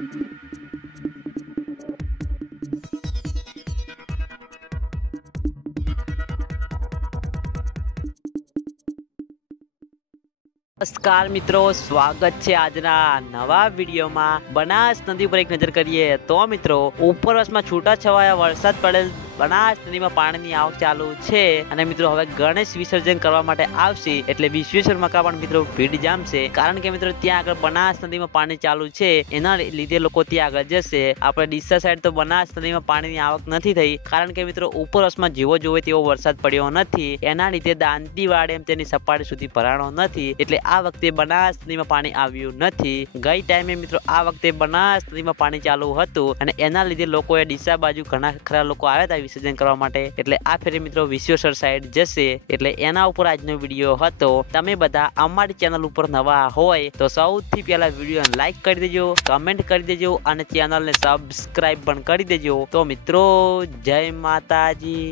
नमस्कार मित्रों, स्वागत है आजना नवा वीडियो में। बनास नदी पर एक नजर करिए तो मित्रों उपरवास में छूटा छवाया वरसाद पड़ेल बनास नदी में पानी आवक चालू है અને મિત્રો હવે ગણેશ વિસર્જન કરવા માટે આવશે એટલે વિશ્વેશ્વર મકા પણ મિત્રો ભીડ જામશે કારણ કે મિત્રો ત્યાં આગળ બનાસ નદીમાં પાણી ચાલુ છે એના લીધે લોકો ત્યાં આગળ જશે। આપણે ડીસા સાઈડ તો બનાસ નદીમાં પાણીની આવક નથી થઈ કારણ કે મિત્રો ઉપરવાસમાં જેવો જોવે તેવો વરસાદ પડ્યો નથી એના લીધે દાંતીવાડ એમ તેની સપાટી સુધી ભરાણો નથી એટલે આ વખતે બનાસ નદીમાં પાણી આવ્યું નથી। ગઈ ટાઈમે મિત્રો આ વખતે બનાસ નદીમાં પાણી ચાલુ હતું અને એના લીધે લોકોએ ડીસા બાજુ ઘણા ખરા લોકો આવ્યા હતા વિસર્જન કરવા માટે એટલે આ ફેરે મિત્રો વિશ્વેશ્વર સાઈડ જશે એટલે એના ઉપર આજનો વિડીયો હતો। તમે બધા અમારી ચેનલ ઉપર નવા હોય તો સૌથી પહેલા વિડીયોને લાઈક કરી દેજો, કમેન્ટ કરી દેજો અને ચેનલને સબસ્ક્રાઇબ પણ કરી દેજો। તો મિત્રો જય માતાજી।